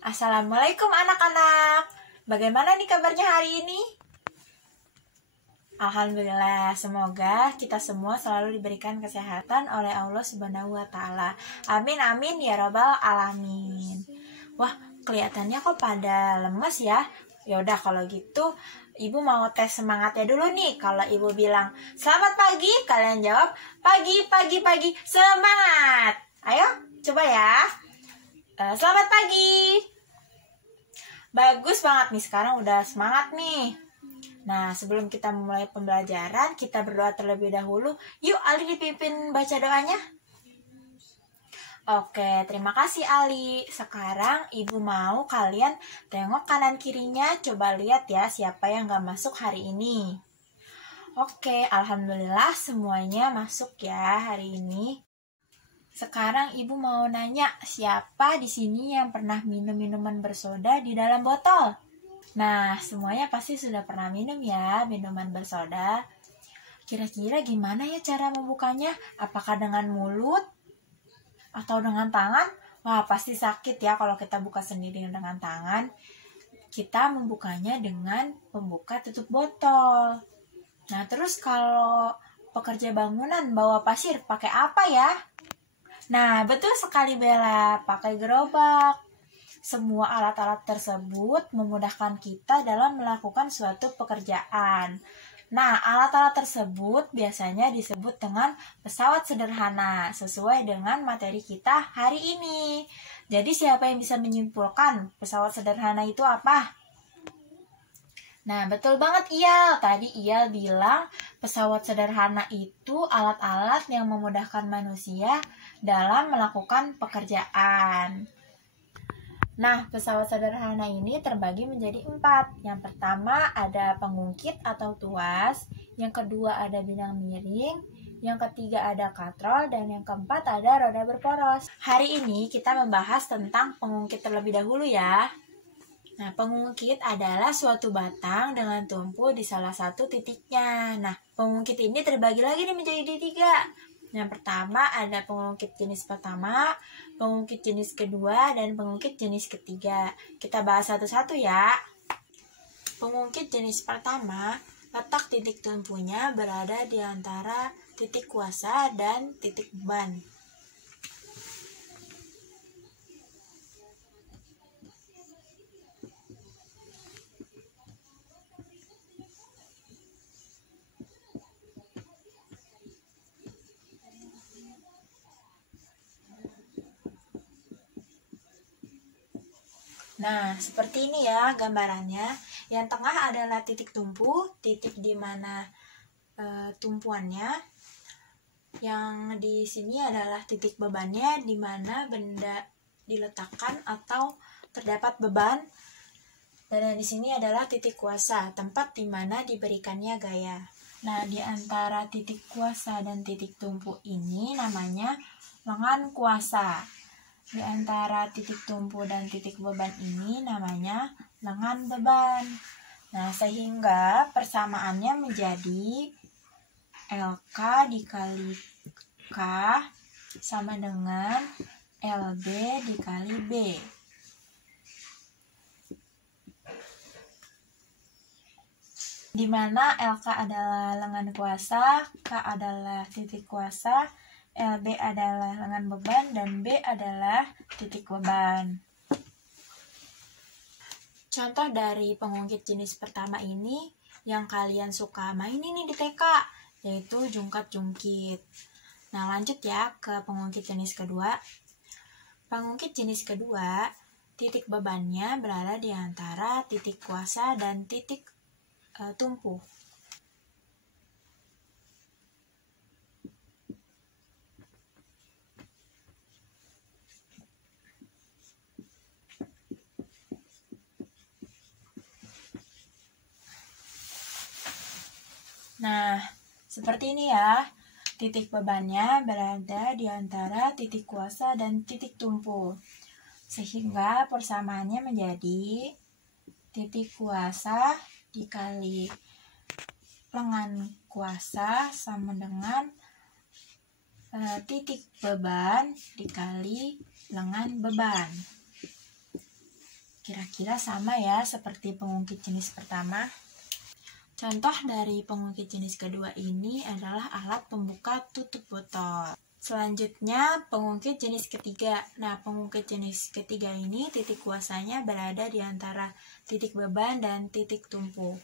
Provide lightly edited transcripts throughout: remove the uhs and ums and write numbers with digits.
Assalamualaikum anak-anak. Bagaimana nih kabarnya hari ini? Alhamdulillah, semoga kita semua selalu diberikan kesehatan oleh Allah Subhanahu wa taala. Amin amin ya rabbal alamin. Wah, kelihatannya kok pada lemes ya. Ya udah kalau gitu Ibu mau tes semangatnya dulu nih. Kalau Ibu bilang selamat pagi, kalian jawab pagi pagi pagi semangat. Ayo, coba ya. Selamat pagi. Bagus banget nih, sekarang udah semangat nih. Nah, sebelum kita memulai pembelajaran, kita berdoa terlebih dahulu. Yuk, Ali dipimpin baca doanya. Oke, terima kasih Ali. Sekarang Ibu mau kalian tengok kanan kirinya. Coba lihat ya siapa yang gak masuk hari ini. Oke, Alhamdulillah semuanya masuk ya hari ini. Sekarang Ibu mau nanya, siapa di sini yang pernah minum minuman bersoda di dalam botol? Nah, semuanya pasti sudah pernah minum ya minuman bersoda. Kira-kira gimana ya cara membukanya? Apakah dengan mulut? Atau dengan tangan? Wah, pasti sakit ya kalau kita buka sendiri dengan tangan. Kita membukanya dengan membuka tutup botol. Nah, terus kalau pekerja bangunan bawa pasir, pakai apa ya? Nah, betul sekali Bella, pakai gerobak. Semua alat-alat tersebut memudahkan kita dalam melakukan suatu pekerjaan. Nah, alat-alat tersebut biasanya disebut dengan pesawat sederhana, sesuai dengan materi kita hari ini. Jadi, siapa yang bisa menyimpulkan pesawat sederhana itu apa? Nah, betul banget Iyal. Tadi Iyal bilang pesawat sederhana itu alat-alat yang memudahkan manusia dalam melakukan pekerjaan. Nah, pesawat sederhana ini terbagi menjadi 4. Yang pertama ada pengungkit atau tuas, yang kedua ada binang miring, yang ketiga ada katrol, dan yang keempat ada roda berporos. Hari ini kita membahas tentang pengungkit terlebih dahulu ya. Nah, pengungkit adalah suatu batang dengan tumpu di salah satu titiknya. Nah, pengungkit ini terbagi lagi nih menjadi 3. Yang pertama ada pengungkit jenis pertama, pengungkit jenis kedua, dan pengungkit jenis ketiga. Kita bahas satu-satu ya. Pengungkit jenis pertama, letak titik tumpunya berada di antara titik kuasa dan titik beban. Nah, seperti ini ya gambarannya. Yang tengah adalah titik tumpu, titik di mana tumpuannya. Yang di sini adalah titik bebannya, di mana benda diletakkan atau terdapat beban. Dan di sini adalah titik kuasa, tempat di mana diberikannya gaya. Nah, di antara titik kuasa dan titik tumpu ini namanya lengan kuasa. Di antara titik tumpu dan titik beban ini namanya lengan beban. Nah, sehingga persamaannya menjadi LK dikali K sama dengan LB dikali B. Di mana LK adalah lengan kuasa, K adalah titik kuasa, LB adalah lengan beban, dan B adalah titik beban. Contoh dari pengungkit jenis pertama ini yang kalian suka main ini di TK, yaitu jungkat-jungkit. Nah, lanjut ya ke pengungkit jenis kedua. Pengungkit jenis kedua, titik bebannya berada di antara titik kuasa dan titik tumpu. Nah, seperti ini ya. Titik bebannya berada di antara titik kuasa dan titik tumpu. Sehingga persamaannya menjadi titik kuasa dikali lengan kuasa sama dengan titik beban dikali lengan beban. kira-kira sama ya seperti pengungkit jenis pertama. Contoh dari pengungkit jenis kedua ini adalah alat pembuka tutup botol. Selanjutnya, pengungkit jenis ketiga. Nah, pengungkit jenis ketiga ini titik kuasanya berada di antara titik beban dan titik tumpu.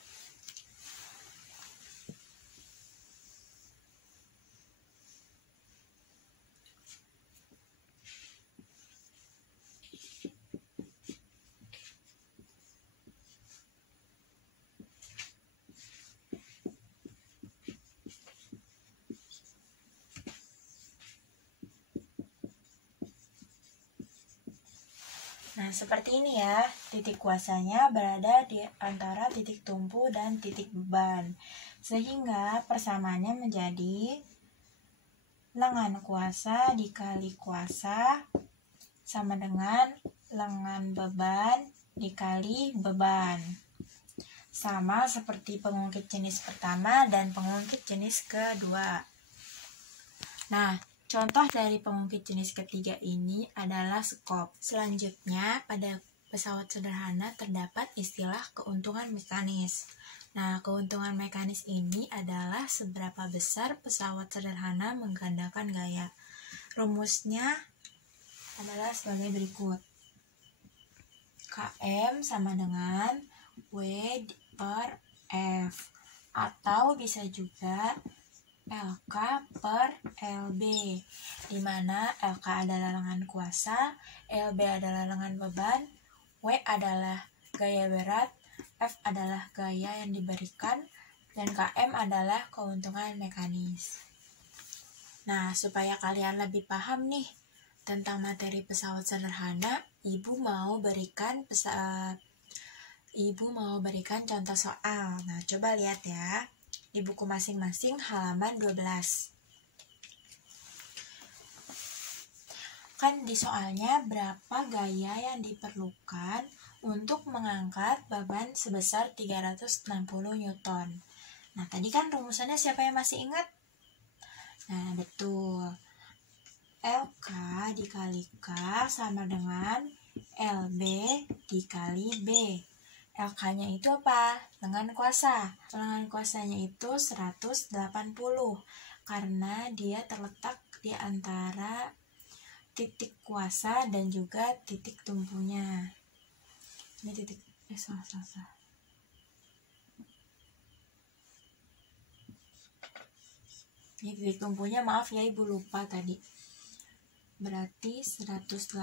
Nah, seperti ini ya, titik kuasanya berada di antara titik tumpu dan titik beban. Sehingga persamaannya menjadi lengan kuasa dikali kuasa sama dengan lengan beban dikali beban. Sama seperti pengungkit jenis pertama dan pengungkit jenis kedua. Nah, contoh dari pengungkit jenis ketiga ini adalah skop. Selanjutnya, pada pesawat sederhana terdapat istilah keuntungan mekanis. Nah, keuntungan mekanis ini adalah seberapa besar pesawat sederhana menggandakan gaya. Rumusnya adalah sebagai berikut. KM sama dengan W per F. Atau bisa juga LK per LB, di mana LK adalah lengan kuasa, LB adalah lengan beban, W adalah gaya berat, F adalah gaya yang diberikan, dan KM adalah keuntungan mekanis. Nah, supaya kalian lebih paham nih tentang materi pesawat sederhana, Ibu mau berikan contoh soal. Nah, coba lihat ya. Di buku masing-masing halaman 12. Kan di soalnya berapa gaya yang diperlukan untuk mengangkat beban sebesar 360 Newton. Nah, tadi kan rumusannya siapa yang masih ingat? Nah, betul. LK dikali K sama dengan LB dikali B. LK-nya itu apa? Lengan kuasa. Lengan kuasanya itu 180 karena dia terletak di antara titik kuasa dan juga titik tumpunya. Ini titik salah. Ini titik tumpunya, maaf ya Ibu lupa tadi. Berarti 180.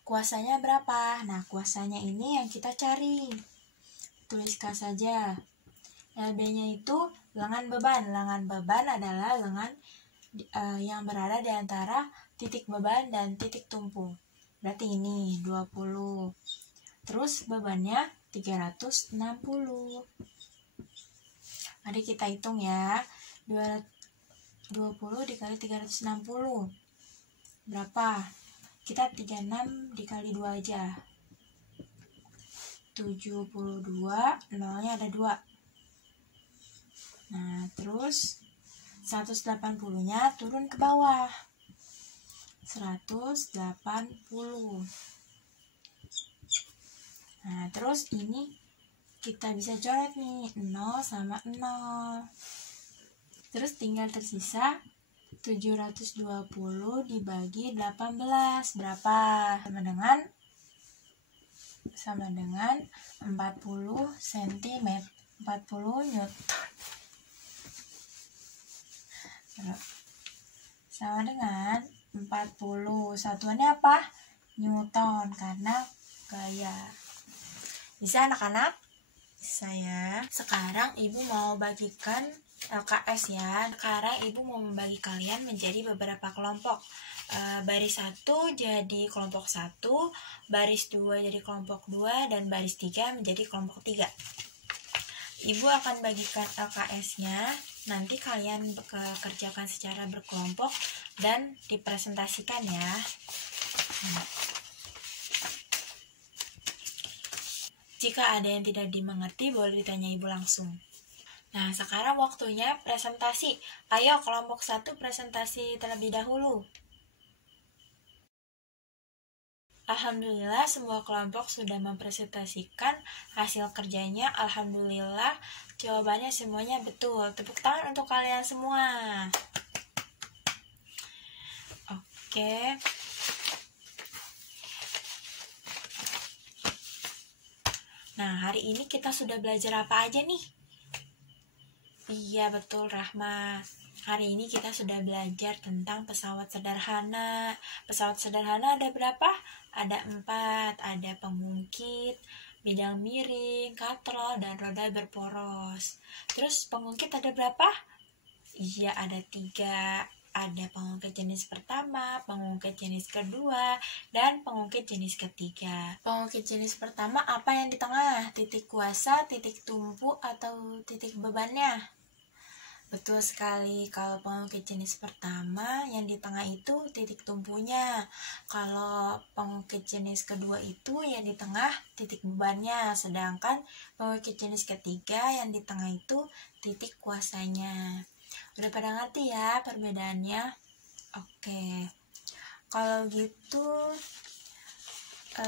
Kuasanya berapa? Nah, kuasanya ini yang kita cari. Tuliskan saja. LB-nya itu lengan beban. Lengan beban adalah lengan yang berada di antara titik beban dan titik tumpu. Berarti ini 20. Terus bebannya 360. Mari kita hitung ya. 20 dikali 360. Berapa? Kita 36 dikali 2 aja. 72, nolnya ada 2. Nah, terus 180-nya turun ke bawah. 180. Nah, terus ini kita bisa coret nih, 0 sama 0. Terus tinggal tersisa 720 dibagi 18 berapa? Sama dengan 40 cm, 40 Newton. Sama dengan 40. Satuannya apa? Newton, karena gaya. Bisa anak-anak? Saya sekarang Ibu mau bagikan LKS ya. Sekarang Ibu mau membagi kalian menjadi beberapa kelompok. Baris 1 jadi kelompok 1, baris 2 jadi kelompok 2, dan baris 3 menjadi kelompok 3. Ibu akan bagikan LKS-nya, nanti kalian kerjakan secara berkelompok dan dipresentasikan ya. Jika ada yang tidak dimengerti, boleh ditanya Ibu langsung. Nah, sekarang waktunya presentasi. Ayo kelompok 1 presentasi terlebih dahulu. Alhamdulillah semua kelompok sudah mempresentasikan hasil kerjanya. Alhamdulillah jawabannya semuanya betul. Tepuk tangan untuk kalian semua. Oke. Nah, hari ini kita sudah belajar apa aja nih? Iya, betul Rahma. Hari ini kita sudah belajar tentang pesawat sederhana. Pesawat sederhana ada berapa? Ada 4. Ada pengungkit, bidang miring, katrol, dan roda berporos. Terus pengungkit ada berapa? Iya, ada 3. Ada pengungkit jenis pertama, pengungkit jenis kedua, dan pengungkit jenis ketiga. Pengungkit jenis pertama apa yang di tengah? Titik kuasa, titik tumpu, atau titik bebannya? Betul sekali, kalau pengungkit jenis pertama yang di tengah itu titik tumpunya. Kalau pengungkit jenis kedua itu yang di tengah titik bebannya. Sedangkan pengungkit jenis ketiga yang di tengah itu titik kuasanya. Udah pada ngerti ya perbedaannya? Oke, kalau gitu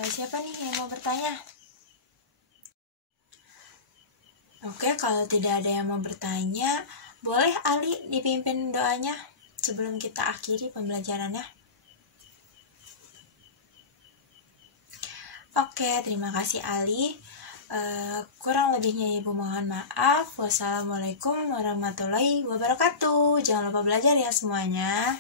siapa nih yang mau bertanya? Oke, kalau tidak ada yang mau bertanya, boleh Ali dipimpin doanya sebelum kita akhiri pembelajarannya. Oke, terima kasih Ali. Kurang lebihnya Ibu mohon maaf. Wassalamualaikum warahmatullahi wabarakatuh. Jangan lupa belajar ya semuanya.